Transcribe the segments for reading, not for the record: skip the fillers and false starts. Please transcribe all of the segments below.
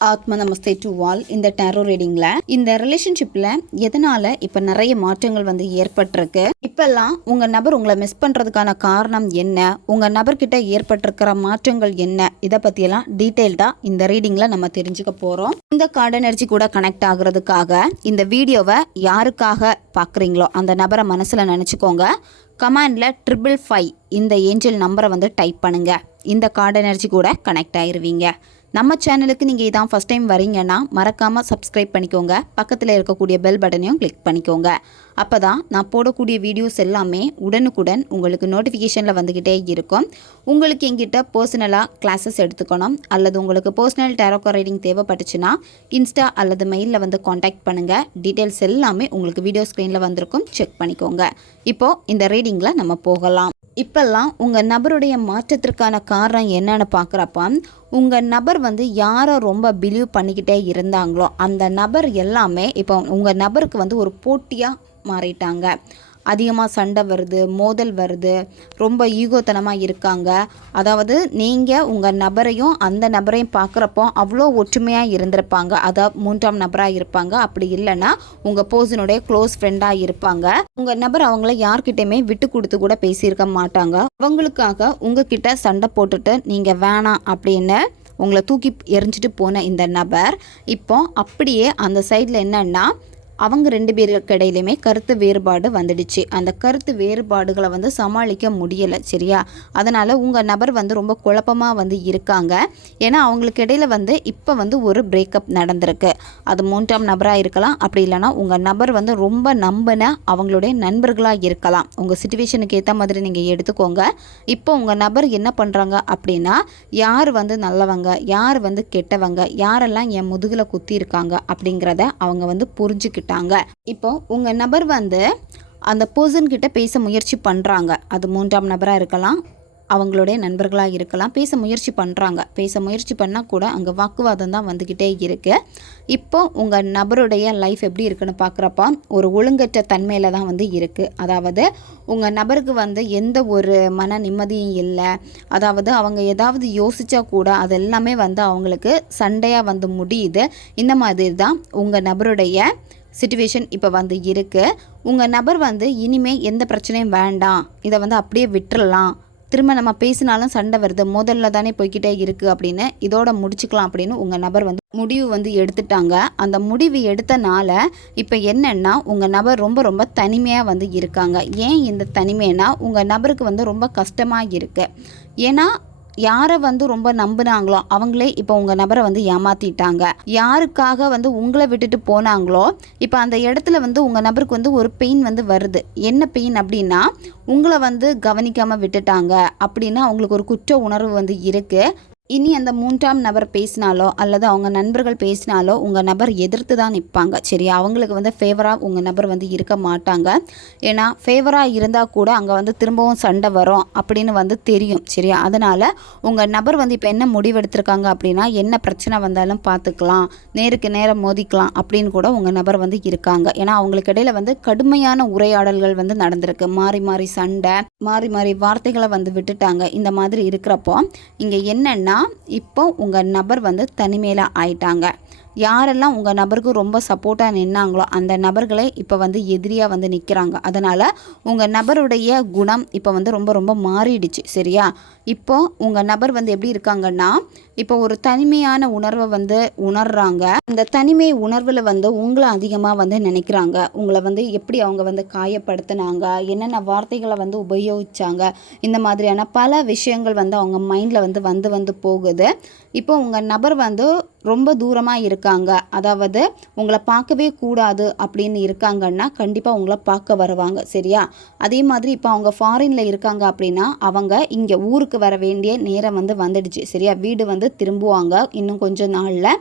ஆத்ம நமஸ்தே to all. இந்த tarot ரீடிங்ல இந்த ரிலேஷன்ஷிப்ல எதனால இப்ப நிறைய மாற்றங்கள் வந்து ஏற்பட்டிருக்கு, இப்பெல்லாம் உங்க நபர் உங்களை மிஸ் பண்றதுக்கான காரணம் என்ன, உங்க நபர்கிட்ட ஏற்பட்டிருக்கிற மாற்றங்கள் என்ன, இதை பத்தியெல்லாம் டீட்டெயில்டா இந்த ரீடிங்ல நம்ம தெரிஞ்சுக்க போறோம். இந்த கார்டு எனர்ஜி கூட கனெக்ட் ஆகுறதுக்காக இந்த வீடியோவை யாருக்காக பாக்குறீங்களோ அந்த நபரை மனசுல நினைச்சுக்கோங்க. கமாண்டில் 555 இந்த ஏஞ்சல் நம்பரை வந்து டைப் பண்ணுங்க. இந்த கார்டு எனர்ஜி கூட கனெக்ட் ஆயிருவீங்க. நம்ம சேனலுக்கு நீங்கள் இதான் ஃபஸ்ட் டைம் வரீங்கன்னா மறக்காமல் சப்ஸ்கிரைப் பண்ணிக்கோங்க. பக்கத்தில் இருக்கக்கூடிய பெல் பட்டனையும் கிளிக் பண்ணிக்கோங்க. அப்போ தான் நான் போடக்கூடிய வீடியோஸ் எல்லாமே உடனுக்குடன் உங்களுக்கு நோட்டிஃபிகேஷனில் வந்துக்கிட்டே இருக்கும். உங்களுக்கு எங்கிட்ட பர்சனலாக கிளாஸஸ் எடுத்துக்கணும் அல்லது உங்களுக்கு பர்சனல் டேரோ ரீடிங் தேவைப்பட்டுச்சுன்னா இன்ஸ்டா அல்லது மெயிலில் வந்து காண்டாக்ட் பண்ணுங்கள். டீட்டெயில்ஸ் எல்லாமே உங்களுக்கு வீடியோ ஸ்க்ரீனில் வந்திருக்கும், செக் பண்ணிக்கோங்க. இப்போது இந்த ரீடிங்கில் நம்ம போகலாம். இப்பெல்லாம் உங்கள் நபருடைய மாற்றத்திற்கான காரணம் என்னன்னு பார்க்குறப்ப, உங்கள் நபர் வந்து யாரை ரொம்ப பிலீவ் பண்ணிக்கிட்டே இருந்தாங்களோ அந்த நபர் எல்லாமே இப்போ உங்கள் நபருக்கு வந்து ஒரு போட்டியாக மாறிட்டாங்க. அதிகமாக சண்டை வருது, மோதல் வருது, ரொம்ப ஈகோத்தனமாக இருக்காங்க. அதாவது நீங்கள் உங்கள் நபரையும் அந்த நபரையும் பார்க்குறப்போ அவ்வளோ ஒற்றுமையாக இருந்திருப்பாங்க. அதாவது மூன்றாம் நபராக இருப்பாங்க. அப்படி இல்லைன்னா உங்கள் பர்சனுடைய க்ளோஸ் ஃப்ரெண்டாக இருப்பாங்க. உங்கள் நபர் அவங்கள யார்கிட்டையுமே விட்டு கொடுத்து கூட பேசியிருக்க மாட்டாங்க. அவங்களுக்காக உங்ககிட்ட சண்டை போட்டுட்டு நீங்கள் வேணாம் அப்படின்னு உங்களை தூக்கி எரிஞ்சிட்டு போன இந்த நபர் இப்போ அப்படியே அந்த சைடில் என்னன்னா அவங்க 2 பேருக்கு இடையிலுமே கருத்து வேறுபாடு வந்துடுச்சு. அந்த கருத்து வேறுபாடுகளை வந்து சமாளிக்க முடியலை, சரியா? அதனால் உங்கள் நபர் வந்து ரொம்ப குழப்பமாக வந்து இருக்காங்க. ஏன்னா அவங்களுக்கு இடையில வந்து இப்போ வந்து ஒரு பிரேக்கப் நடந்திருக்கு. அது மூன்றாம் நபராக இருக்கலாம், அப்படி இல்லைனா உங்கள் நபர் வந்து ரொம்ப நம்பின அவங்களுடைய நண்பர்களாக இருக்கலாம். உங்கள் சிச்சுவேஷனுக்கு ஏற்ற மாதிரி நீங்கள் எடுத்துக்கோங்க. இப்போ உங்கள் நபர் என்ன பண்ணுறாங்க அப்படின்னா, யார் வந்து நல்லவங்க, யார் வந்து கெட்டவங்க, யாரெல்லாம் என் முதுகில் குத்தி இருக்காங்க அப்படிங்கிறத அவங்க வந்து புரிஞ்சுக்கிட்டு இப்போ உங்க நபர் வந்து அந்த பர்சன் கிட்ட பேச முயற்சி பண்றாங்க. அது மூன்றாம் நபரா இருக்கலாம், அவங்களுடைய நண்பர்களாக இருக்கலாம். பேச முயற்சி பண்ணுறாங்க. பேச முயற்சி பண்ணால் கூட அங்கே வாக்குவாதம் தான் வந்துக்கிட்டே இருக்குது. இப்போ உங்கள் நபருடைய லைஃப் எப்படி இருக்குன்னு பார்க்குறப்ப ஒரு ஒழுங்கற்ற தன்மையில் தான் வந்து இருக்குது. அதாவது உங்கள் நபருக்கு வந்து எந்த ஒரு மன நிம்மதியும் இல்லை. அதாவது அவங்க ஏதாவது யோசித்தா கூட அது எல்லாமே வந்து அவங்களுக்கு சண்டையாக வந்து முடியுது. இந்த மாதிரி தான் உங்கள் நபருடைய சிச்சுவேஷன் இப்போ வந்து இருக்குது. உங்கள் நபர் வந்து இனிமேல் எந்த பிரச்சனையும் வேண்டாம், இதை வந்து அப்படியே விட்டுறலாம், திரும்ப நம்ம பேசினாலும் சண்டை வருது, முதல்ல தானே போய்கிட்டே இருக்குது அப்படின்னு இதோட முடிச்சுக்கலாம் அப்படின்னு உங்கள் நபர் வந்து முடிவு வந்து எடுத்துட்டாங்க. அந்த முடிவு எடுத்தனால இப்போ என்னென்னா உங்கள் நபர் ரொம்ப ரொம்ப தனிமையாக வந்து இருக்காங்க. ஏன் இந்த தனிமைனா உங்கள் நபருக்கு வந்து ரொம்ப கஷ்டமாக இருக்குது. ஏன்னா யாரை வந்து ரொம்ப நம்பினாங்களோ அவங்களே இப்போ உங்கள் நபரை வந்து ஏமாற்றிட்டாங்க. யாருக்காக வந்து உங்களை விட்டுட்டு போனாங்களோ இப்போ அந்த இடத்துல வந்து உங்கள் நபருக்கு வந்து ஒரு பெயின் வந்து வருது. என்ன பெயின் அப்படின்னா, உங்களை வந்து கவனிக்காமல் விட்டுட்டாங்க அப்படின்னா அவங்களுக்கு ஒரு குற்ற உணர்வு வந்து இருக்குது. இனி அந்த மூன்றாம் நபர் பேசினாலோ அல்லது அவங்க நண்பர்கள் பேசினாலோ உங்கள் நபர் எதிர்த்து தான் நிற்பாங்க, சரியா? அவங்களுக்கு வந்து ஃபேவராக உங்கள் நபர் வந்து இருக்க மாட்டாங்க. ஏன்னா ஃபேவராக இருந்தால் கூட அங்கே வந்து திரும்பவும் சண்டை வரும் அப்படின்னு வந்து தெரியும், சரியா? அதனால் உங்கள் நபர் வந்து இப்போ என்ன முடிவெடுத்திருக்காங்க அப்படின்னா, என்ன பிரச்சனை வந்தாலும் பார்த்துக்கலாம், நேருக்கு நேரம் மோதிக்கலாம் அப்படின்னு கூட உங்கள் நபர் வந்து இருக்காங்க. ஏன்னா அவங்களுக்கு இடையில வந்து கடுமையான உரையாடல்கள் வந்து நடந்திருக்கு. மாறி மாறி சண்டை, மாறி மாறி வார்த்தைகளை வந்து விட்டுட்டாங்க. இந்த மாதிரி இருக்கிறப்போ இங்கே என்னென்னா இப்போ உங்கள் நபர் வந்து தனிமையில் ஆயிட்டாங்க. யாரெல்லாம் உங்கள் நபருக்கு ரொம்ப சப்போர்ட்டாக நின்னாங்களோ அந்த நபர்களே இப்போ வந்து எதிரியாக வந்து நிற்கிறாங்க. அதனால் உங்கள் நபருடைய குணம் இப்போ வந்து ரொம்ப ரொம்ப மாறிடுச்சு, சரியா? இப்போ உங்கள் நபர் வந்து எப்படி இருக்காங்கன்னா, இப்போ ஒரு தனிமையான உணர்வை வந்து உணர்றாங்க. அந்த தனிமை உணர்வில் வந்து உங்களை அதிகமாக வந்து நினைக்கிறாங்க. உங்களை வந்து எப்படி அவங்க வந்து காயப்படுத்தினாங்க, என்னென்ன வார்த்தைகளை வந்து உபயோகித்தாங்க, இந்த மாதிரியான பல விஷயங்கள் வந்து அவங்க மைண்டில் வந்து வந்து போகுது. இப்போ உங்கள் நபர் வந்து ரொம்ப தூரமாக இருக்காங்க. அதாவது உங்களை பார்க்கவே கூடாது அப்படின்னு இருக்காங்கன்னா கண்டிப்பாக உங்களை பார்க்க வருவாங்க, சரியா? அதே மாதிரி இப்போ அவங்க ஃபாரினில் இருக்காங்க அப்படின்னா அவங்க இங்கே ஊருக்கு வர வேண்டிய நேரம் வந்து வந்துடுச்சு, சரியா? வீடு வந்து திரும்புவாங்க இன்னும் கொஞ்சம் நாளில்.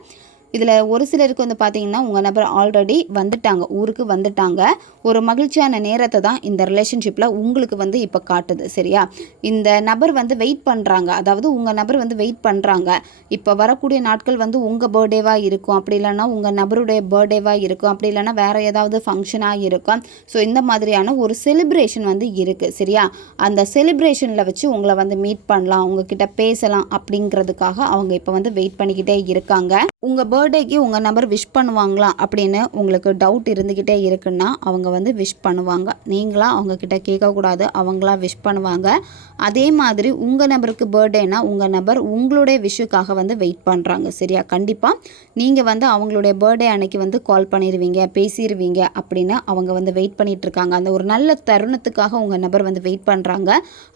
இதில் ஒரு சிலருக்கு வந்து பார்த்தீங்கன்னா உங்கள் நபர் ஆல்ரெடி வந்துட்டாங்க, ஊருக்கு வந்துட்டாங்க. ஒரு மகிழ்ச்சியான நேரத்தை தான் இந்த ரிலேஷன்ஷிப்பில் உங்களுக்கு வந்து இப்போ காட்டுது. சரியா, இந்த நபர் வந்து வெயிட் பண்ணுறாங்க, அதாவது உங்கள் நபர் வந்து வெயிட் பண்ணுறாங்க. இப்போ வரக்கூடிய நாட்கள் வந்து உங்கள் பர்த்டேவாக இருக்கும், அப்படி இல்லைன்னா உங்கள் நபருடைய பர்த்டேவாக இருக்கும், அப்படி இல்லைன்னா வேறு ஏதாவது ஃபங்க்ஷனாக இருக்கும். ஸோ இந்த மாதிரியான ஒரு செலிப்ரேஷன் வந்து இருக்குது. சரியா, அந்த செலிப்ரேஷனில் வச்சு உங்களை வந்து மீட் பண்ணலாம், உங்ககிட்ட பேசலாம் அப்படிங்கிறதுக்காக அவங்க இப்போ வந்து வெயிட் பண்ணிக்கிட்டே இருக்காங்க. உங்கள் பர்த்டேக்கு உங்கள் நபர் விஷ் பண்ணுவாங்களா அப்படின்னு உங்களுக்கு டவுட் இருந்துக்கிட்டே இருக்குன்னா அவங்க வந்து விஷ் பண்ணுவாங்க. நீங்களாம் அவங்கக்கிட்ட கேட்கக்கூடாது, அவங்களா விஷ் பண்ணுவாங்க. அதே மாதிரி உங்கள் நபருக்கு பர்த்டேனா உங்கள் நபர் உங்களுடைய விஷுக்காக வந்து வெயிட் பண்ணுறாங்க. சரியா, கண்டிப்பாக நீங்கள் வந்து அவங்களுடைய பர்த்டே அன்னைக்கு வந்து கால் பண்ணிடுவீங்க, பேசிடுவீங்க அப்படின்னு அவங்க வந்து வெயிட் பண்ணிகிட்டு இருக்காங்க. அந்த ஒரு நல்ல தருணத்துக்காக உங்கள் நபர் வந்து வெயிட் பண்ணுறாங்க.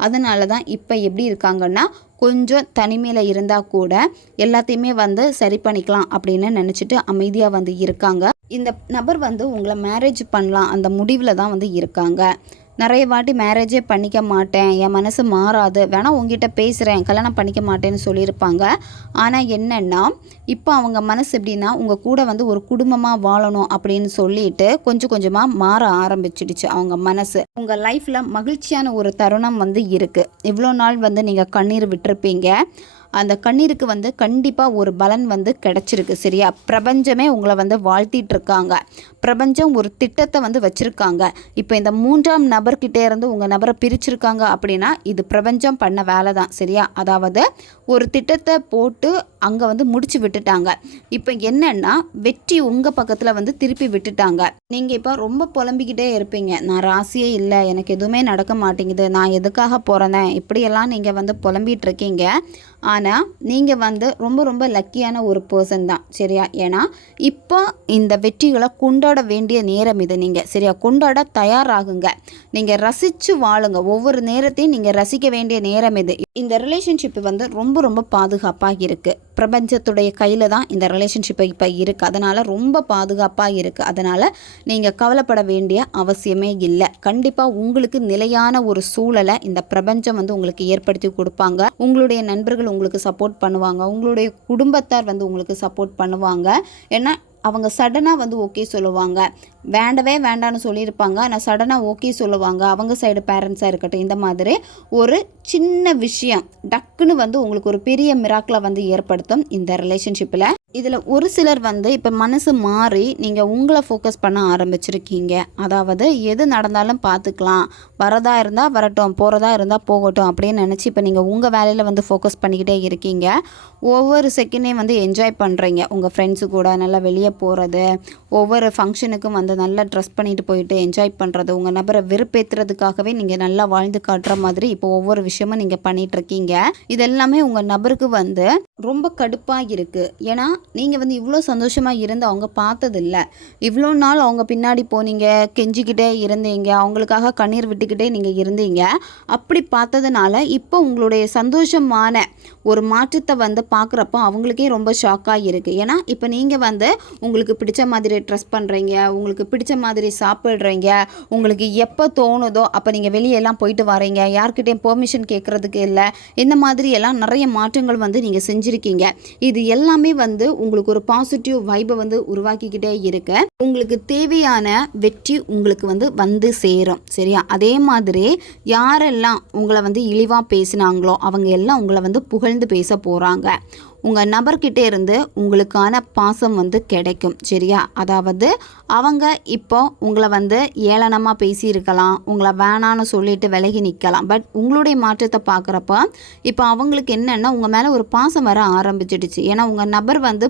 அதனால தான் இப்போ எப்படி இருக்காங்கன்னா, கொஞ்சம் தனிமையில் இருந்தால் கூட எல்லாத்தையுமே வந்து சரி பண்ணிக்கலாம் அப்படின்னு நினச்சிட்டு அமைதியாக வந்து இருக்காங்க. இந்த நபர் வந்து உங்களை மேரேஜ் பண்ணலாம் அந்த முடிவில் தான் வந்து இருக்காங்க. நிறைய வாட்டி மேரேஜே பண்ணிக்க மாட்டேன், என் மனசு மாறாது, வேணால் உங்ககிட்ட பேசுகிறேன், கல்யாணம் பண்ணிக்க மாட்டேன்னு சொல்லியிருப்பாங்க. ஆனால் என்னென்னா இப்போ அவங்க மனசு எப்படின்னா உங்கள் கூட வந்து ஒரு குடும்பமாக வாழணும் அப்படின்னு சொல்லிட்டு கொஞ்சம் கொஞ்சமாக மாற ஆரம்பிச்சிடுச்சு அவங்க மனசு. உங்கள் லைஃப்பில் மகிழ்ச்சியான ஒரு தருணம் வந்து இருக்குது. இவ்வளோ நாள் வந்து நீங்கள் கண்ணீர் விட்டுருப்பீங்க, அந்த கண்ணீருக்கு வந்து கண்டிப்பாக ஒரு பலன் வந்து கிடச்சிருக்கு. சரியா, பிரபஞ்சமே உங்களை வந்து வாழ்த்திட்டு இருக்காங்க. பிரபஞ்சம் ஒரு திட்டத்தை வந்து வச்சுருக்காங்க. இப்போ இந்த 3ஆம் நபர்கிட்டே இருந்து உங்கள் நபரை பிரிச்சிருக்காங்க அப்படின்னா இது பிரபஞ்சம் பண்ண வேலை தான். சரியா, அதாவது ஒரு திட்டத்தை போட்டு அங்கே வந்து முடிச்சு விட்டுட்டாங்க. இப்போ என்னென்னா வெற்றி உங்கள் பக்கத்தில் வந்து திருப்பி விட்டுட்டாங்க. நீங்கள் இப்போ ரொம்ப புலம்பிக்கிட்டே இருப்பீங்க, நான் ராசியே இல்லை, எனக்கு எதுவுமே நடக்க மாட்டேங்குது, நான் எதுக்காக பிறந்தேன், இப்படியெல்லாம் நீங்கள் வந்து புலம்பிகிட்டு இருக்கீங்க. ஆனால் நீங்கள் வந்து ரொம்ப ரொம்ப லக்கியான ஒரு பர்சன் தான். சரியா, ஏன்னா இப்போ இந்த வெற்றிகளை கொண்டாட வேண்டிய நேரம் இது. நீங்கள் சரியா கொண்டாட தயாராகுங்க, நீங்கள் ரசித்து வாழுங்க, ஒவ்வொரு நேரத்தையும் நீங்கள் ரசிக்க வேண்டிய நேரம் இது. இந்த ரிலேஷன்ஷிப் வந்து ரொம்ப ரொம்ப பாதுகாப்பாக இருக்குது. பிரபஞ்சத்துடைய கையில் தான் இந்த ரிலேஷன்ஷிப் இப்போ இருக்குது. அதனால் ரொம்ப பாதுகாப்பாக இருக்குது. அதனால் நீங்கள் கவலைப்பட வேண்டிய அவசியமே இல்லை. கண்டிப்பாக உங்களுக்கு நிலையான ஒரு சூழலை இந்த பிரபஞ்சம் வந்து உங்களுக்கு ஏற்படுத்தி கொடுப்பாங்க. உங்களுடைய நண்பர்கள் உங்களுக்கு சப்போர்ட் பண்ணுவாங்க, உங்களுடைய குடும்பத்தார் வந்து உங்களுக்கு சப்போர்ட் பண்ணுவாங்க. ஏன்னா அவங்க சடனாக வந்து ஓகே சொல்லுவாங்க, வேண்டவே வேண்டான்னு சொல்லியிருப்பாங்க, ஆனால் சடனாக ஓகே சொல்லுவாங்க. அவங்க சைடு பேரண்ட்ஸாக இருக்கட்டும், இந்த மாதிரி ஒரு சின்ன விஷயம் டக்குன்னு வந்து உங்களுக்கு ஒரு பெரிய மிராக்கிளை வந்து ஏற்படுத்தும் இந்த ரிலேஷன்ஷிப்பில். இதில் ஒரு சிலர் வந்து இப்போ மனசு மாறி நீங்கள் உங்களை ஃபோக்கஸ் பண்ண ஆரம்பிச்சிருக்கீங்க. அதாவது எது நடந்தாலும் பார்த்துக்கலாம், வரதா இருந்தால் வரட்டும், போகிறதா இருந்தால் போகட்டும் அப்படின்னு நினச்சி இப்போ நீங்கள் உங்கள் வேலையில் வந்து ஃபோக்கஸ் பண்ணிக்கிட்டே இருக்கீங்க. ஒவ்வொரு செகண்டையும் வந்து என்ஜாய் பண்ணுறீங்க. உங்கள் ஃப்ரெண்ட்ஸு கூட நல்லா வெளியே போகிறது, ஒவ்வொரு ஃபங்க்ஷனுக்கும் வந்து நல்லா ட்ரெஸ் பண்ணிட்டு போயிட்டு என்ஜாய் பண்ணுறது, உங்கள் நபரை வெறுப்பேற்றுறதுக்காகவே நீங்கள் நல்லா வாழ்ந்து காட்டுற மாதிரி இப்போ ஒவ்வொரு விஷயமும் நீங்கள் பண்ணிகிட்ருக்கீங்க. இதெல்லாமே உங்கள் நபருக்கு வந்து ரொம்ப கடுப்பாக இருக்குது. ஏன்னா நீங்கள் வந்து இவ்வளோ சந்தோஷமாக இருந்து அவங்க பார்த்ததில்ல. இவ்வளோ நாள் அவங்க பின்னாடி போனீங்க, கெஞ்சிக்கிட்டே இருந்தீங்க, அவங்களுக்காக கண்ணீர் விட்டுக்கிட்டே நீங்கள் இருந்தீங்க. அப்படி பார்த்ததுனால இப்போ உங்களுடைய சந்தோஷமான ஒரு மாற்றத்தை வந்து பார்க்குறப்போ அவங்களுக்கே ரொம்ப ஷாக்காக இருக்குது. ஏன்னா இப்போ நீங்கள் வந்து உங்களுக்கு பிடிச்ச மாதிரி ட்ரெஸ் பண்ணுறீங்க, உங்களுக்கு பிடிச்ச மாதிரி சாப்பிட்றீங்க, உங்களுக்கு எப்போ தோணுதோ அப்போ நீங்கள் வெளியெல்லாம் போயிட்டு வரீங்க, யார்கிட்டையும் பெர்மிஷன் கேட்குறதுக்கு இல்லை. இந்த மாதிரி எல்லாம் நிறைய மாற்றங்கள் வந்து நீங்கள் செஞ்சுருக்கீங்க. இது எல்லாமே வந்து உங்களுக்கு ஒரு பாசிட்டிவ் வைபை வந்து உருவாக்கிக்கிட்டே இருக்க உங்களுக்கு தேவையான வெற்றி உங்களுக்கு வந்து சேரும். சரியா, அதே மாதிரி யாரெல்லாம் உங்களை வந்து இழிவாக பேசினாங்களோ அவங்க எல்லாம் உங்களை வந்து புகழ்ந்து பேச போகிறாங்க. உங்கள் நபர்கிட்ட இருந்து உங்களுக்கான பாசம் வந்து கிடைக்கும். சரியா, அதாவது அவங்க இப்போ உங்களை வந்து ஏளனமாக பேசியிருக்கலாம், உங்களை வேணான்னு சொல்லிட்டு விலகி நிற்கலாம். பட் உங்களுடைய மாற்றத்தை பார்க்குறப்ப இப்போ அவங்களுக்கு என்னென்னா உங்கள் மேலே ஒரு பாசம் வர ஆரம்பிச்சிடுச்சு. ஏன்னா உங்கள் நபர் வந்து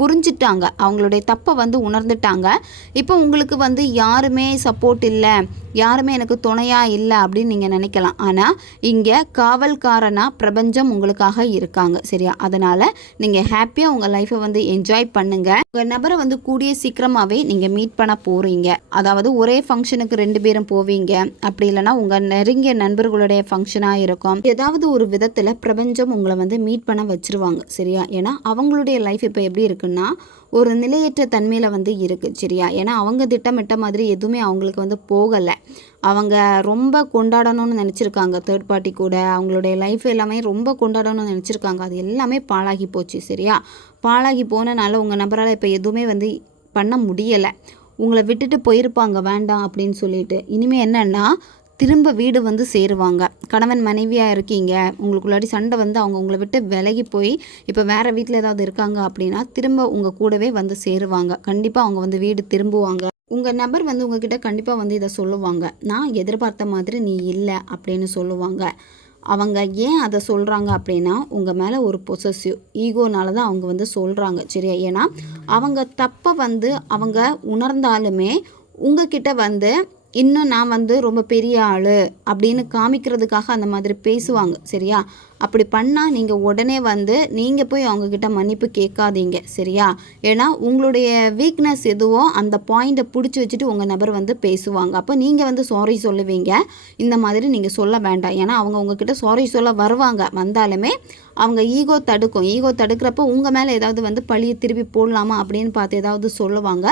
புரிஞ்சிட்டாங்க, அவங்களுடைய தப்பை வந்து உணர்ந்துட்டாங்க. இப்போ உங்களுக்கு வந்து யாருமே சப்போர்ட் இல்லை, யாருமே எனக்கு துணையாக இல்லை அப்படின்னு நீங்கள் நினைக்கலாம். ஆனால் இங்கே காவல்காரனாக பிரபஞ்சம் உங்களுக்காக இருக்காங்க. சரியா, அதனால் நீங்கள் ஹாப்பியாக உங்கள் லைஃப்பை வந்து என்ஜாய் பண்ணுங்கள். உங்கள் நபரை வந்து கூடிய சீக்கிரமாகவே நீங்கள் மீட் பண்ண போகிறீங்க. அதாவது ஒரே ஃபங்க்ஷனுக்கு 2 பேரும் போவீங்க, அப்படி இல்லைனா உங்கள் நெருங்கிய நண்பர்களுடைய ஃபங்க்ஷனாக இருக்கும். ஏதாவது ஒரு விதத்தில் பிரபஞ்சம் உங்களை வந்து மீட் பண்ண வச்சுருவாங்க. சரியா, ஏன்னா அவங்களுடைய லைஃப் இப்போ எப்படி இருக்கு இருக்குன்னா ஒரு நிலையற்ற தன்மையில் வந்து இருக்குது சரியா. ஏன்னா அவங்க திட்டமிட்ட மாதிரி எதுவுமே அவங்களுக்கு வந்து போகலை. அவங்க ரொம்ப கொண்டாடணும்னு நினச்சிருக்காங்க, தேர்ட் பார்ட்டி கூட அவங்களுடைய லைஃப் எல்லாமே ரொம்ப கொண்டாடணும்னு நினச்சிருக்காங்க. அது எல்லாமே பாழாகி போச்சு சரியா. பாழாகி போனனால உங்கள் நபரால் இப்போ எதுவுமே வந்து பண்ண முடியலை. உங்களை விட்டுட்டு போயிருப்பாங்க வேண்டாம் அப்படின்னு சொல்லிட்டு. இனிமேல் என்னென்னா திரும்ப வீடு வந்து சேருவாங்க. கணவன் மனைவியாக இருக்கீங்க, உங்களுக்குள்ளாடி சண்டை வந்து அவங்க உங்களை விட்டு விலகி போய் இப்போ வேறு வீட்டில் ஏதாவது இருக்காங்க அப்படின்னா திரும்ப உங்கள் கூடவே வந்து சேருவாங்க. கண்டிப்பாக அவங்க வந்து வீடு திரும்புவாங்க. உங்கள் நபர் வந்து உங்ககிட்ட கண்டிப்பாக வந்து இதை சொல்லுவாங்க, நான் எதிர்பார்த்த மாதிரி நீ இல்லை அப்படின்னு சொல்லுவாங்க. அவங்க ஏன் அதை சொல்கிறாங்க அப்படின்னா உங்கள் மேலே ஒரு பொசசிவ் ஈகோனால தான் அவங்க வந்து சொல்கிறாங்க சரியா. ஏன்னா அவங்க தப்பை வந்து அவங்க உணர்ந்தாலுமே உங்ககிட்ட வந்து இன்னும் நான் வந்து ரொம்ப பெரிய ஆள் அப்படின்னு காமிக்கிறதுக்காக அந்த மாதிரி பேசுவாங்க சரியா. அப்படி பண்ணால் நீங்கள் உடனே வந்து நீங்கள் போய் அவங்கக்கிட்ட மன்னிப்பு கேட்காதீங்க சரியா. ஏன்னா உங்களுடைய வீக்னஸ் எதுவோ அந்த பாயிண்ட்டை பிடிச்சி வச்சுட்டு உங்கள் நபர் வந்து பேசுவாங்க. அப்போ நீங்கள் வந்து சாரி சொல்லுவீங்க. இந்த மாதிரி நீங்கள் சொல்ல வேண்டாம். ஏன்னா அவங்க உங்ககிட்ட சாரி சொல்ல வருவாங்க, வந்தாலுமே அவங்க ஈகோ தடுக்கும். ஈகோ தடுக்கிறப்போ உங்கள் மேலே ஏதாவது வந்து பழியை திருப்பி போடலாமா அப்படின்னு பார்த்து ஏதாவது சொல்லுவாங்க.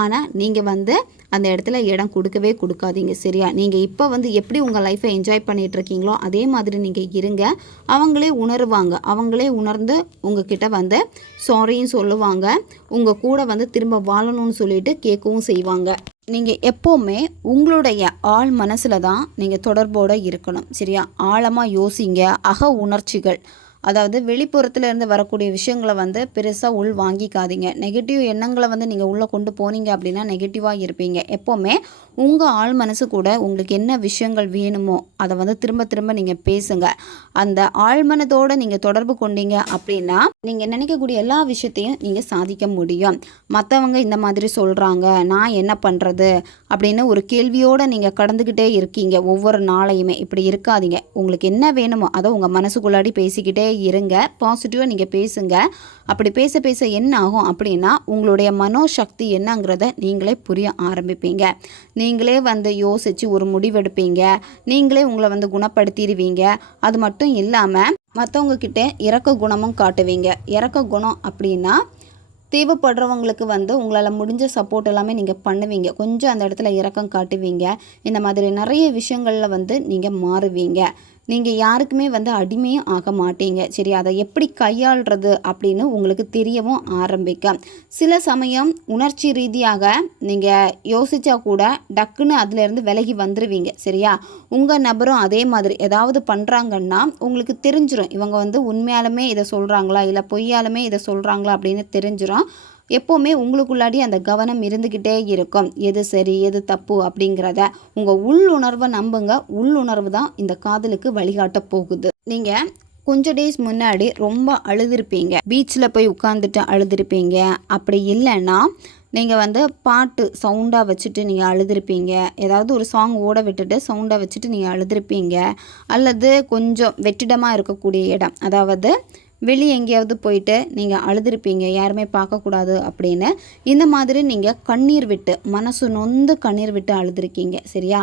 ஆனால் நீங்கள் வந்து அந்த இடத்துல இடம் கொடுக்கவே கொடுக்காதீங்க சரியா. நீங்கள் இப்போ வந்து எப்படி உங்கள் லைஃப்பை என்ஜாய் பண்ணிகிட்ருக்கீங்களோ அதே மாதிரி நீங்கள் இருங்க. அவங்களே உணருவாங்க. அவங்களே உணர்ந்து உங்ககிட்ட வந்து சாரியும் சொல்லுவாங்க. உங்கள் கூட வந்து திரும்ப வாழணும்னு சொல்லிட்டு கேட்கவும் செய்வாங்க. நீங்கள் எப்போவுமே உங்களுடைய ஆழ் மனசில் தான் நீங்கள் தொடர்போடு இருக்கணும் சரியா. ஆழமாக யோசிங்க. அக உணர்ச்சிகள், அதாவது வெளிப்புறத்தில் இருந்து வரக்கூடிய விஷயங்களை வந்து பெருசாக உள் வாங்கிக்காதீங்க. நெகட்டிவ் எண்ணங்களை வந்து நீங்கள் உள்ளே கொண்டு போனீங்க அப்படின்னா நெகட்டிவாக இருப்பீங்க. எப்போவுமே உங்கள் ஆழ் மனசு கூட உங்களுக்கு என்ன விஷயங்கள் வேணுமோ அதை வந்து திரும்ப திரும்ப நீங்கள் பேசுங்க. அந்த ஆழ்மனதோடு நீங்கள் தொடர்பு கொண்டீங்க அப்படின்னா நீங்கள் நினைக்கக்கூடிய எல்லா விஷயத்தையும் நீங்கள் சாதிக்க முடியும். மற்றவங்க இந்த மாதிரி சொல்கிறாங்க, நான் என்ன பண்ணுறது அப்படின்னு ஒரு கேள்வியோடு நீங்கள் கடந்துக்கிட்டே இருக்கீங்க ஒவ்வொரு நாளையுமே. இப்படி இருக்காதீங்க. உங்களுக்கு என்ன வேணுமோ அதை உங்கள் மனசுக்குள்ளாடி பேசிக்கிட்டே இருங்க. பாசிட்டிவாக நீங்கள் பேசுங்க. அப்படி பேச பேச என்ன ஆகும் அப்படின்னா உங்களுடைய மனோசக்தி என்னங்கிறத நீங்களே புரிய ஆரம்பிப்பீங்க. நீங்களே வந்து யோசித்து ஒரு முடிவெடுப்பீங்க. நீங்களே உங்களை வந்து குணப்படுத்திடுவீங்க. அது மட்டும் இல்லாமல் மற்றவங்க கிட்ட இரக்க குணமும் காட்டுவீங்க. இரக்க குணம் அப்படின்னா தேவைப்படுறவங்களுக்கு வந்து உங்களால் முடிஞ்ச சப்போர்ட் எல்லாமே நீங்கள் பண்ணுவீங்க. கொஞ்சம் அந்த இடத்துல இரக்கம் காட்டுவீங்க. இந்த மாதிரி நிறைய விஷயங்களில் வந்து நீங்கள் மாறுவீங்க. நீங்கள் யாருக்குமே வந்து அடிமையும் ஆக மாட்டீங்க சரி. அதை எப்படி கையாளுறது அப்படின்னு உங்களுக்கு தெரியவும் ஆரம்பிக்கும். சில சமயம் உணர்ச்சி ரீதியாக நீங்கள் யோசித்தா கூட டக்குன்னு அதிலேருந்து விலகி வந்துடுவீங்க சரியா. உங்கள் நபரும் அதே மாதிரி ஏதாவது பண்ணுறாங்கன்னா உங்களுக்கு தெரிஞ்சிடும் இவங்க வந்து உண்மையாலுமே இதை சொல்கிறாங்களா இல்லை பொய்யாலுமே இதை சொல்கிறாங்களா அப்படின்னு தெரிஞ்சிடும். எப்போவுமே உங்களுக்குள்ளாடி அந்த கவனம் இருந்துக்கிட்டே இருக்கும். எது சரி எது தப்பு அப்படிங்கிறத உங்கள் உள்ளுணர்வை நம்புங்க. உள்ளுணர்வு தான் இந்த காதலுக்கு வழிகாட்ட போகுது. நீங்கள் கொஞ்சம் டேஸ் முன்னாடி ரொம்ப அழுதுருப்பீங்க. பீச்சில் போய் உட்காந்துட்டு அழுதுருப்பீங்க. அப்படி இல்லைன்னா நீங்கள் வந்து பாட்டு சவுண்டாக வச்சுட்டு நீங்கள் அழுதுருப்பீங்க. ஏதாவது ஒரு சாங் ஓட விட்டுட்டு சவுண்டாக வச்சுட்டு நீங்கள் அழுதுருப்பீங்க. அல்லது கொஞ்சம் வெற்றிடமாக இருக்கக்கூடிய இடம், அதாவது வெளியே எங்கேயாவது போயிட்டு நீங்கள் அழுதுருப்பீங்க, யாருமே பார்க்கக்கூடாது அப்படின்னு. இந்த மாதிரி நீங்கள் கண்ணீர் விட்டு மனசு நொந்து கண்ணீர் விட்டு அழுதுருக்கீங்க சரியா.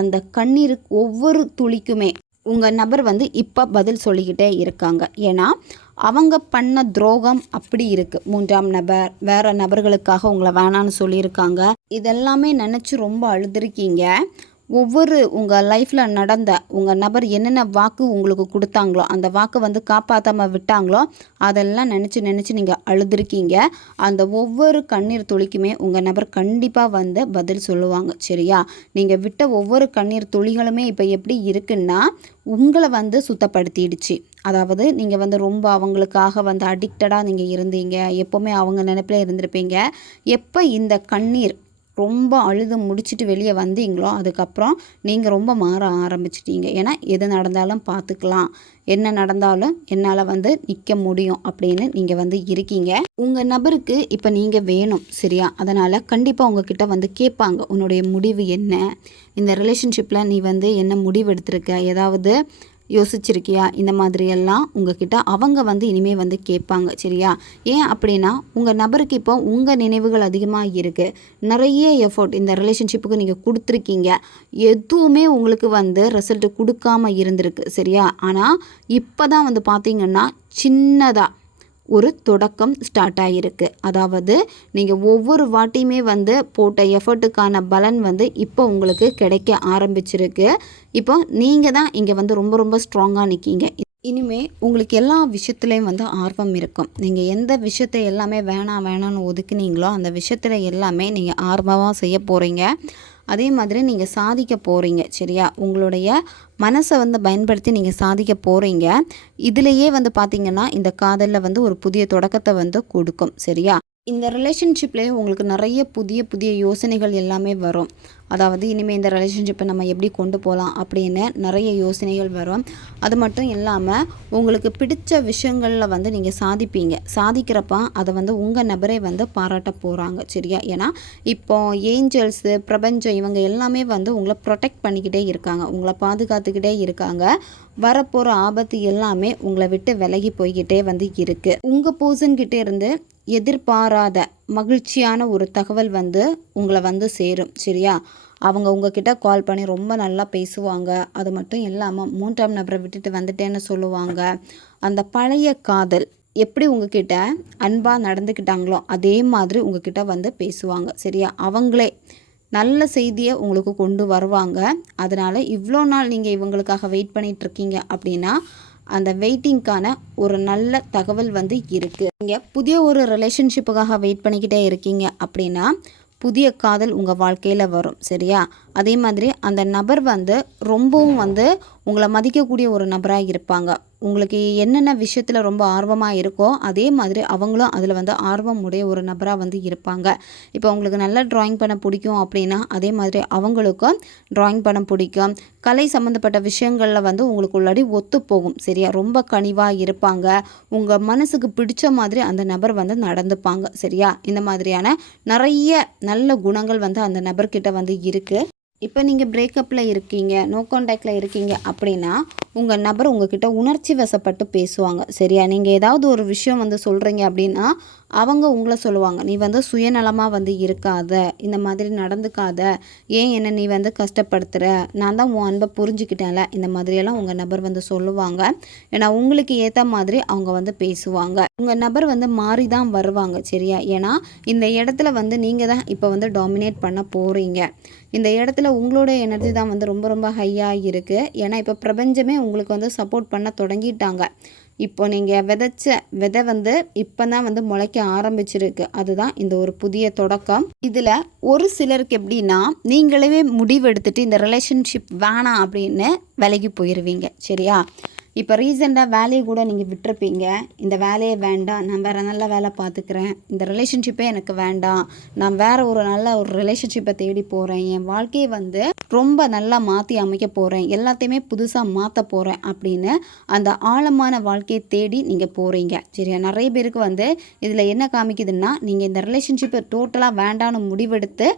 அந்த கண்ணீர் ஒவ்வொரு துளிக்குமே உங்கள் நபர் வந்து இப்போ பதில் சொல்லிக்கிட்டே இருக்காங்க. ஏன்னா அவங்க பண்ண துரோகம் அப்படி இருக்குது. மூன்றாம் நபர் வேறு நபர்களுக்காக உங்களை வேணான்னு சொல்லியிருக்காங்க. இதெல்லாமே நினச்சி ரொம்ப அழுதுருக்கீங்க. ஒவ்வொரு உங்கள் லைஃப்பில் நடந்த உங்கள் நபர் என்னென்ன வாக்கு உங்களுக்கு கொடுத்தாங்களோ அந்த வாக்கை வந்து காப்பாற்றாமல் விட்டாங்களோ அதெல்லாம் நினச்சி நீங்கள் அழுதுருக்கீங்க. அந்த ஒவ்வொரு கண்ணீர் துளிக்குமே உங்கள் நபர் கண்டிப்பாக வந்து பதில் சொல்லுவாங்க சரியா. நீங்கள் விட்ட ஒவ்வொரு கண்ணீர் துளிகளுமே இப்போ எப்படி இருக்குன்னா உங்களை வந்து சுத்தப்படுத்திடுச்சு. அதாவது நீங்கள் வந்து ரொம்ப அவங்களுக்காக வந்து அடிக்டடாக நீங்கள் இருந்தீங்க. எப்போவுமே அவங்க நினைப்பில் இருந்திருப்பீங்க. எப்போ இந்த கண்ணீர் ரொம்ப அழுது முடிச்சுட்டு வெளியே வந்தீங்களோ அதுக்கப்புறம் நீங்கள் ரொம்ப மாற ஆரம்பிச்சிட்டீங்க. ஏன்னா எது நடந்தாலும் பார்த்துக்கலாம், என்ன நடந்தாலும் என்னால் வந்து நிற்க முடியும் அப்படின்னு நீங்கள் வந்து இருக்கீங்க. உங்கள் நபருக்கு இப்போ நீங்கள் வேணும் சரியா. அதனால் கண்டிப்பாக உங்ககிட்ட வந்து கேட்பாங்க, உன்னுடைய முடிவு என்ன, இந்த ரிலேஷன்ஷிப்பில் நீ வந்து என்ன முடிவு எடுத்திருக்க, ஏதாவது யோசிச்சிருக்கியா, இந்த மாதிரியெல்லாம் உங்ககிட்ட அவங்க வந்து இனிமேல் வந்து கேட்பாங்க சரியா. ஏன் அப்படின்னா உங்கள் நபருக்கு இப்போ உங்கள் நினைவுகள் அதிகமாக இருக்குது. நிறைய எஃபோர்ட் இந்த ரிலேஷன்ஷிப்புக்கு நீங்கள் கொடுத்துருக்கீங்க. எதுவுமே உங்களுக்கு வந்து ரிசல்ட் கொடுக்காம இருந்திருக்கு சரியா. ஆனால் இப்போ தான் வந்து பார்த்திங்கன்னா சின்னதாக ஒரு தொடக்கம் ஸ்டார்ட் ஆகிருக்கு. அதாவது நீங்கள் ஒவ்வொரு வாட்டியுமே வந்து போட்ட எஃபர்ட்டுக்கான பலன் வந்து இப்போ உங்களுக்கு கிடைக்க ஆரம்பிச்சிருக்கு. இப்போ நீங்கள் தான் இங்கே வந்து ரொம்ப ரொம்ப ஸ்ட்ராங்காக நிற்கீங்க. இனிமே உங்களுக்கு எல்லா விஷயத்துலேயும் வந்து ஆர்வம் இருக்கும். நீங்கள் எந்த விஷயத்தை எல்லாமே வேணான்னு ஒதுக்குனீங்களோ அந்த விஷயத்தில் எல்லாமே நீங்கள் ஆர்வமாக செய்ய போகிறீங்க. அதே மாதிரி நீங்கள் சாதிக்க போகிறீங்க. சரியா? உங்களுடைய மனசை வந்து பயன்படுத்தி நீங்கள் சாதிக்க போகிறீங்க. இதுலேயே வந்து பார்த்திங்கன்னா இந்த காதலில் வந்து ஒரு புதிய தொடக்கத்தை வந்து கொடுக்கும். சரியா? இந்த ரிலேஷன்ஷிப்லேயே உங்களுக்கு நிறைய புதிய புதிய யோசனைகள் எல்லாமே வரும். அதாவது இனிமேல் இந்த ரிலேஷன்ஷிப்பை நம்ம எப்படி கொண்டு போகலாம் அப்படின்னு நிறைய யோசனைகள் வரும். அது மட்டும் இல்லாமல் உங்களுக்கு பிடிச்ச விஷயங்களில் வந்து நீங்கள் சாதிப்பீங்க. சாதிக்கிறப்ப அதை வந்து உங்கள் நபரே வந்து பாராட்ட போகிறாங்க. சரியா? ஏன்னா இப்போ ஏஞ்சல்ஸு, பிரபஞ்சம் இவங்க எல்லாமே வந்து உங்களை ப்ரொடெக்ட் பண்ணிக்கிட்டே இருக்காங்க, உங்களை பாதுகாத்துக்கிட்டே இருக்காங்க. வரப்போகிற ஆபத்து எல்லாமே உங்களை விட்டு விலகி போய்கிட்டே வந்து இருக்குது. உங்கள் பர்சன்கிட்ட இருந்து எதிர்பாராத மகிழ்ச்சியான ஒரு தகவல் வந்து உங்களை வந்து சேரும். சரியா? அவங்க உங்ககிட்ட கால் பண்ணி ரொம்ப நல்லா பேசுவாங்க. அது மட்டும் இல்லாமல் 3ஆம் நபரை விட்டுட்டு வந்துட்டேன்னு சொல்லுவாங்க. அந்த பழைய காதல் எப்படி உங்ககிட்ட அன்பாக நடந்துக்கிட்டாங்களோ அதே மாதிரி உங்ககிட்ட வந்து பேசுவாங்க. சரியா? அவங்களே நல்ல செய்தியை உங்களுக்கு கொண்டு வருவாங்க. அதனால் இவ்வளோ நாள் நீங்கள் இவங்களுக்காக வெயிட் பண்ணிகிட்ருக்கீங்க அப்படின்னா அந்த வெயிட்டிங்க்கான ஒரு நல்ல தகவல் வந்து இருக்குது. நீங்கள் புதிய ஒரு ரிலேஷன்ஷிப்புக்காக வெயிட் பண்ணிக்கிட்டே இருக்கீங்க அப்படின்னா புதிய காதல் உங்கள் வாழ்க்கையில் வரும். சரியா? அதே மாதிரி அந்த நபர் வந்து ரொம்பவும் வந்து உங்களை மதிக்கக்கூடிய ஒரு நபராக இருப்பாங்க. உங்களுக்கு என்னென்ன விஷயத்தில் ரொம்ப ஆர்வமாக இருக்கோ அதே மாதிரி அவங்களும் அதில் வந்து ஆர்வம் உடைய ஒரு நபராக வந்து இருப்பாங்க. இப்போ உங்களுக்கு நல்லா ட்ராயிங் பண்ண பிடிக்கும் அப்படின்னா அதே மாதிரி அவங்களுக்கும் ட்ராயிங் பண்ண பிடிக்கும். கலை சம்மந்தப்பட்ட விஷயங்களில் வந்து உங்களுக்கு உள்ளாடி ஒத்து போகும். சரியா? ரொம்ப கனிவாக இருப்பாங்க. உங்கள் மனசுக்கு பிடிச்ச மாதிரி அந்த நபர் வந்து நடந்துப்பாங்க. சரியா? இந்த மாதிரியான நிறைய நல்ல குணங்கள் வந்து அந்த நபர்கிட்ட வந்து இருக்குது. இப்போ நீங்கள் பிரேக்கப்பில் இருக்கீங்க, நோ கான்டாக்டில் இருக்கீங்க அப்படின்னா உங்கள் நபர் உங்ககிட்ட உணர்ச்சி வசப்பட்டு பேசுவாங்க. சரியா? நீங்கள் ஏதாவது ஒரு விஷயம் வந்து சொல்கிறீங்க அப்படின்னா அவங்க உங்களை சொல்லுவாங்க, நீ வந்து சுயநலமாக வந்து இருக்காத, இந்த மாதிரி நடந்துக்காத, ஏன் என்ன நீ வந்து கஷ்டப்படுத்துகிற, நான் தான் உன் அன்பை புரிஞ்சுக்கிட்டேன்ல, இந்த மாதிரியெல்லாம் உங்கள் நபர் வந்து சொல்லுவாங்க. ஏன்னா உங்களுக்கு ஏற்ற மாதிரி அவங்க வந்து பேசுவாங்க. உங்கள் நபர் வந்து மாறி தான் வருவாங்க. சரியா? ஏன்னா இந்த இடத்துல வந்து நீங்கள் தான் இப்போ வந்து டாமினேட் பண்ண போகிறீங்க. இந்த இடத்துல உங்களோட எனர்ஜி தான் வந்து ரொம்ப ரொம்ப ஹையாக இருக்குது. ஏன்னா இப்போ பிரபஞ்சமே உங்களுக்கு வந்து சப்போர்ட் பண்ண தொடங்கிட்டாங்க. இப்போ நீங்கள் விதைச்ச விதை வந்து இப்போ தான் வந்து முளைக்க ஆரம்பிச்சிருக்கு. அதுதான் இந்த ஒரு புதிய தொடக்கம். இதில் ஒரு சிலருக்கு எப்படின்னா நீங்களே முடிவெடுத்துட்டு இந்த ரிலேஷன்ஷிப் வேணாம் அப்படின்னு விலகி போயிடுவீங்க. சரியா? இப்போ ரீசெண்டாக வேலையை கூட நீங்கள் விட்டுருப்பீங்க. இந்த வேலையை வேண்டாம், நான் வேறு நல்ல வேலை பார்த்துக்கிறேன், இந்த ரிலேஷன்ஷிப்பே எனக்கு வேண்டாம், நான் வேறு ஒரு நல்ல ஒரு ரிலேஷன்ஷிப்பை தேடி போகிறேன், என் வாழ்க்கையை வந்து ரொம்ப நல்லா மாற்றி அமைக்க போகிறேன், எல்லாத்தையுமே புதுசாக மாற்ற போகிறேன் அப்படின்னு அந்த ஆழமான வாழ்க்கையை தேடி நீங்கள் போகிறீங்க. சரியா? நிறைய பேருக்கு வந்து இதில் என்ன காமிக்குதுன்னா நீங்கள் இந்த ரிலேஷன்ஷிப்பை டோட்டலாக வேண்டான்னு முடிவெடுத்து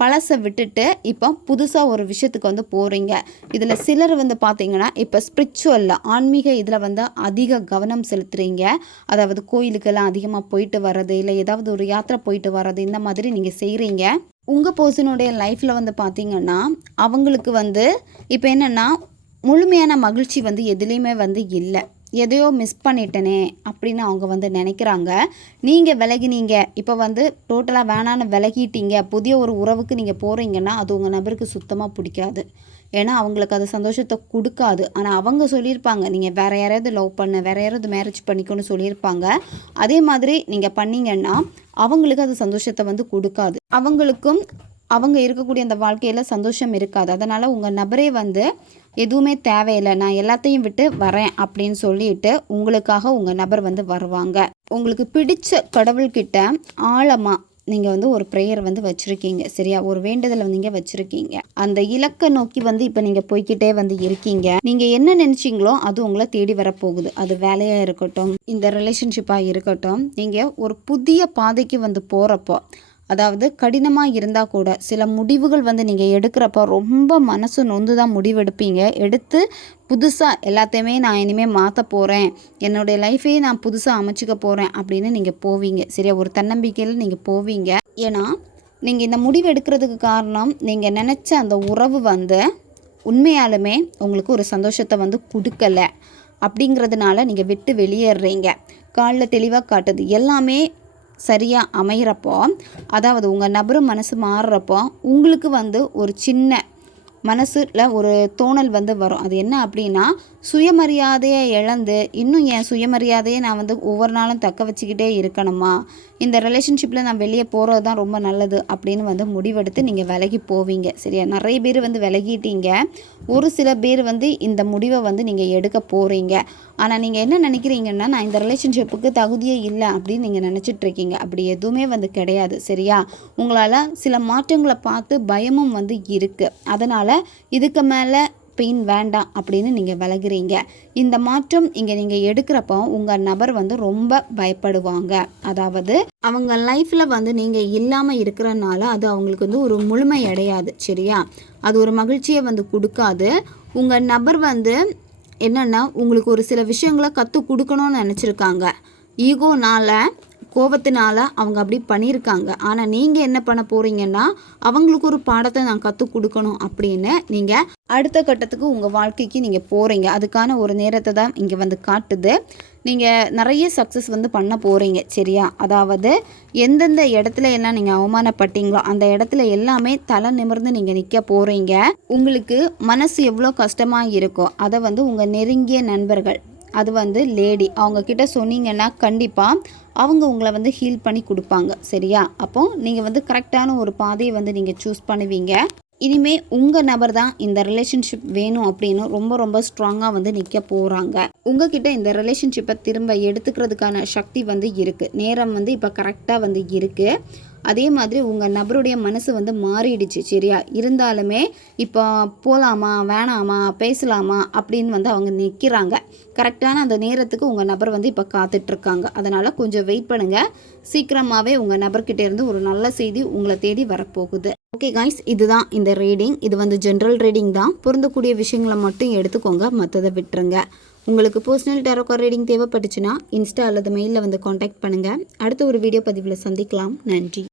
பழசை விட்டுட்டு இப்போ புதுசாக ஒரு விஷயத்துக்கு வந்து போகிறீங்க. இதில் சிலர் வந்து பார்த்தீங்கன்னா இப்போ ஸ்பிரிச்சுவலில் ஆன்மீக இதில் வந்து அதிக கவனம் செலுத்துகிறீங்க. அதாவது கோயிலுக்கெல்லாம் அதிகமாக போயிட்டு வர்றது, இல்லை ஏதாவது ஒரு யாத்திரை போயிட்டு வர்றது, இந்த மாதிரி நீங்கள் செய்கிறீங்க. உங்கள் பர்சனுடைய லைஃப்பில் வந்து பார்த்தீங்கன்னா அவங்களுக்கு வந்து இப்போ என்னென்னா முழுமையான மகிழ்ச்சி வந்து எதுலேயுமே வந்து இல்லை. எதையோ மிஸ் பண்ணிட்டனே அப்படின்னு அவங்க வந்து நினைக்கிறாங்க. நீங்கள் விலகினீங்க, இப்போ வந்து டோட்டலாக வேணான்னு விலகிட்டீங்க, புதிய ஒரு உறவுக்கு நீங்கள் போகிறீங்கன்னா அது உங்கள் நபருக்கு சுத்தமாக பிடிக்காது. ஏன்னா அவங்களுக்கு அது சந்தோஷத்தை கொடுக்காது. ஆனால் அவங்க சொல்லியிருப்பாங்க நீங்கள் வேறு யாரையாவது லவ் பண்ண, வேறு யாராவது மேரேஜ் பண்ணிக்கணும்னு சொல்லியிருப்பாங்க. அதே மாதிரி நீங்கள் பண்ணிங்கன்னா அவங்களுக்கு அது சந்தோஷத்தை வந்து கொடுக்காது. அவங்களுக்கும் அவங்க இருக்கக்கூடிய அந்த வாழ்க்கையில் சந்தோஷம் இருக்காது. அதனால் உங்கள் நபரே வந்து எதுவுமே தேவையில்லை, நான் எல்லாத்தையும் விட்டு வரேன் அப்படின்னு சொல்லிட்டு உங்களுக்காக உங்கள் நபர் வந்து வருவாங்க. உங்களுக்கு பிடிச்ச கடவுள்கிட்ட ஆழமாக நீங்கள் வந்து ஒரு ப்ரேயர் வந்து வச்சுருக்கீங்க. சரியா? ஒரு வேண்டுதலை நீங்கள் வச்சுருக்கீங்க. அந்த இலக்கை நோக்கி வந்து இப்போ நீங்கள் போய்கிட்டே வந்து இருக்கீங்க. நீங்கள் என்ன நினச்சிங்களோ அது உங்களை தேடி வரப்போகுது. அது வேலையாக இருக்கட்டும், இந்த ரிலேஷன்ஷிப்பாக இருக்கட்டும், நீங்கள் ஒரு புதிய பாதைக்கு வந்து போகிறப்போ, அதாவது கடினமாக இருந்தால் கூட சில முடிவுகள் வந்து நீங்கள் எடுக்கிறப்ப ரொம்ப மனசு நொந்து தான் முடிவெடுப்பீங்க. எடுத்து புதுசாக எல்லாத்தையுமே நான் இனிமேல் மாற்ற போகிறேன், என்னுடைய லைஃபையே நான் புதுசாக அமைச்சிக்க போகிறேன் அப்படின்னு நீங்கள் போவீங்க. சரியா? ஒரு தன்னம்பிக்கையில் நீங்கள் போவீங்க. ஏன்னா நீங்கள் இந்த முடிவு எடுக்கிறதுக்கு காரணம் நீங்கள் நினச்ச அந்த உறவு வந்து உண்மையாலுமே உங்களுக்கு ஒரு சந்தோஷத்தை வந்து கொடுக்கலை. அப்படிங்கிறதுனால நீங்கள் விட்டு வெளியேறீங்க. காலில் தெளிவாக காட்டுது எல்லாமே சரியாக அமைகிறப்போ, அதாவது உங்கள் நபரும் மனசு மாறுறப்போ உங்களுக்கு ஒரு சின்ன மனசில் ஒரு தோணல் வரும். அது என்ன அப்படின்னா, சுயமரியாதையை இழந்து இன்னும் என் சுயமரியாதையை நான் ஒவ்வொரு நாளும் தக்க வச்சுக்கிட்டே இருக்கணுமா, இந்த ரிலேஷன்ஷிப்பில் நான் வெளியே போகிறது தான் ரொம்ப நல்லது அப்படின்னு முடிவெடுத்து நீங்கள் விலகி போவீங்க. சரியா? நிறைய பேர் விலகிட்டீங்க. ஒரு சில பேர் இந்த முடிவை நீங்கள் எடுக்க போகிறீங்க. ஆனால் நீங்கள் என்ன நினைக்கிறீங்கன்னா, நான் இந்த ரிலேஷன்ஷிப்புக்கு தகுதியே இல்லை அப்படின்னு நீங்கள் நினச்சிட்ருக்கீங்க. அப்படி எதுவுமே கிடையாது. சரியா? உங்களால் சில மாற்றங்களை பார்த்து பயமும் இருக்குது. அதனால் இதுக்கு மேலே பெயின் வேண்டாம் அப்படின்னு நீங்கள் விலகுறீங்க. இந்த மாற்றம் இங்கே நீங்கள் எடுக்கிறப்போ உங்கள் நபர் ரொம்ப பயப்படுவாங்க. அதாவது அவங்க லைஃப்பில் நீங்கள் இல்லாமல் இருக்கிறனால அது அவங்களுக்கு ஒரு முழுமை அடையாது. சரியா? அது ஒரு மகிழ்ச்சியை கொடுக்காது. உங்கள் நபர் என்னென்னா உங்களுக்கு ஒரு சில விஷயங்களை கற்றுக் கொடுக்கணும்னு நினச்சிருக்காங்க. ஈகோனால் கோபத்தினால அவங்க அப்படி பண்ணியிருக்காங்க. ஆனால் நீங்கள் என்ன பண்ண போகிறீங்கன்னா, அவங்களுக்கு ஒரு பாடத்தை நான் கற்றுக் கொடுக்கணும் அப்படின்னு நீங்கள் அடுத்த கட்டத்துக்கு உங்கள் வாழ்க்கைக்கு நீங்கள் போகிறீங்க. அதுக்கான ஒரு நேரத்தை தான் இங்கே காட்டுது. நீங்கள் நிறைய சக்ஸஸ் பண்ண போகிறீங்க. சரியா? அதாவது எந்தெந்த இடத்துல எல்லாம் நீங்கள் அவமானப்பட்டீங்களோ அந்த இடத்துல எல்லாமே தலை நிமிர்ந்து நீங்கள் நிற்க போகிறீங்க. உங்களுக்கு மனசு எவ்வளோ கஷ்டமாக இருக்கோ அதை உங்கள் நெருங்கிய நண்பர்கள், அது லேடி, அவங்கக்கிட்ட சொன்னீங்கன்னா கண்டிப்பாக அவங்க உங்களை ஹீல் பண்ணி கொடுப்பாங்க. சரியா? அப்போது நீங்கள் கரெக்டான ஒரு பாதையை நீங்கள் சூஸ் பண்ணுவீங்க. இனிமே உங்கள் நபர் தான் இந்த ரிலேஷன்ஷிப் வேணும் அப்படின்னு ரொம்ப ரொம்ப ஸ்ட்ராங்காக நிற்க போகிறாங்க. உங்ககிட்ட இந்த ரிலேஷன்ஷிப்பை திரும்ப எடுத்துக்கிறதுக்கான சக்தி இருக்குது. நேரம் இப்போ கரெக்டாக இருக்குது. அதே மாதிரி உங்கள் நபருடைய மனசு மாறிடுச்சு. சரியா? இருந்தாலுமே இப்போ போகலாமா வேணாமா பேசலாமா அப்படின்னு அவங்க நிற்கிறாங்க. கரெக்டான அந்த நேரத்துக்கு உங்கள் நபர் இப்போ காத்துட்ருக்காங்க. அதனால் கொஞ்சம் வெயிட் பண்ணுங்கள். சீக்கிரமாகவே உங்கள் நபர்கிட்ட இருந்து ஒரு நல்ல செய்தி உங்களை தேடி வரப்போகுது. ஓகே காய்ஸ், இதுதான் இந்த ரீடிங். இது ஜென்ரல் ரீடிங் தான். பொருந்தக்கூடிய விஷயங்களை மட்டும் எடுத்துக்கோங்க, மற்றதை விட்டுருங்க. உங்களுக்கு பர்சனல் டேரோ கார்டு ரீடிங் தேவைப்பட்டுச்சுன்னா இன்ஸ்டா அல்லது மெயிலில் காண்டாக்ட் பண்ணுங்கள். அடுத்த ஒரு வீடியோ பதிவில் சந்திக்கலாம். நன்றி.